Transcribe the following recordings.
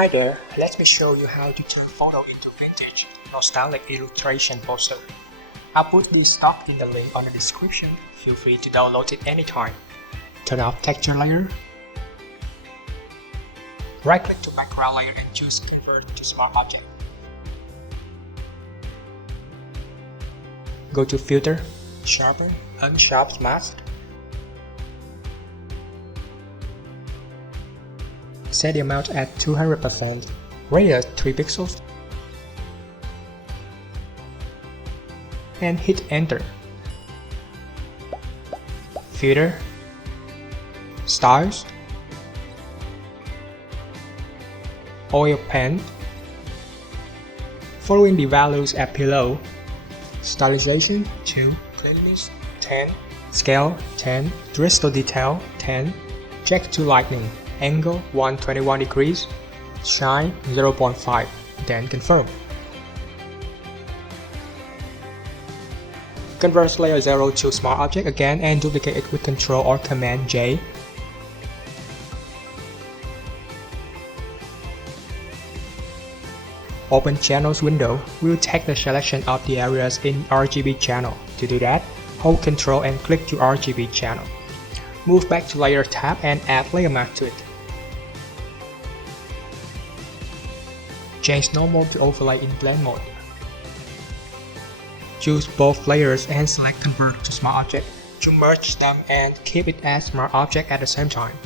Hi there, let me show you how to turn photo into vintage, nostalgic illustration poster. I'll put this stock in the link on the description, feel free to download it anytime. Turn off texture layer. Right click to background layer and choose Convert to Smart Object. Go to Filter, Sharpen, Unsharp Mask. Set the amount at 200%, radius 3 pixels, and hit Enter. Filter, Styles, Oil Paint. Following the values at below: Stylization 2, Cleanliness 10, Scale 10, Crystal Detail 10, Check to Lightning, Angle 121 degrees, Shine 0.5, then confirm. Convert layer 0 to smart object again and duplicate it with Ctrl or Command J. Open Channels window. We'll take the selection of the areas in RGB channel. To do that, hold Ctrl and click to RGB channel. Move back to Layer tab and add layer mask to it. Change normal to overlay in blend mode. Choose both layers and select Convert to Smart Object to merge them and keep it as Smart Object at the same time.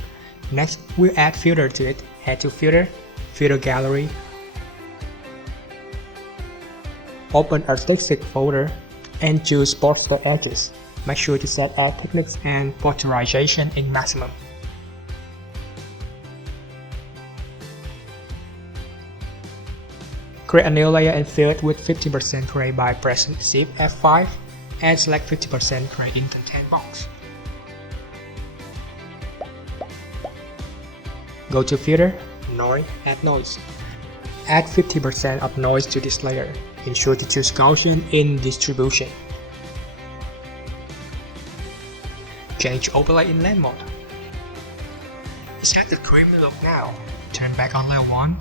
Next, we'll add filter to it. Head to Filter, Filter Gallery. Open a texture folder and choose Bolster Edges. Make sure to set Add Techniques and Portrait in maximum. Create a new layer and fill it with 50% gray by pressing Shift F5 and select 50% gray in Content box. Go to Filter, Noise, Add Noise. Add 50% of noise to this layer. Ensure to choose Gaussian in Distribution. Change Overlay in Blend mode. It's has the creamy look now. Turn back on layer 1.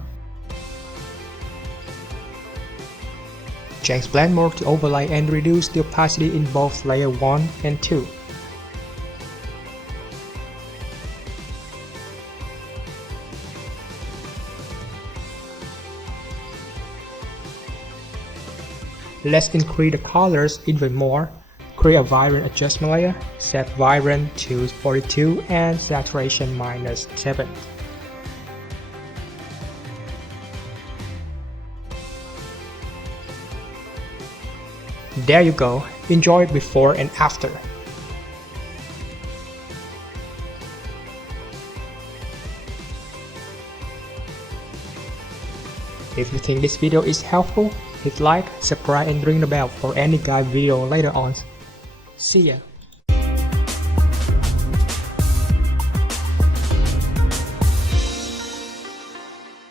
Change Blend mode to Overlay and reduce the opacity in both layer 1 and 2. Let's increase the colors even more. Create a Vibrant Adjustment layer, set Vibrant to 42 and Saturation -7. There you go, enjoy before and after. If you think this video is helpful, hit like, subscribe and ring the bell for any guide video later on. See ya!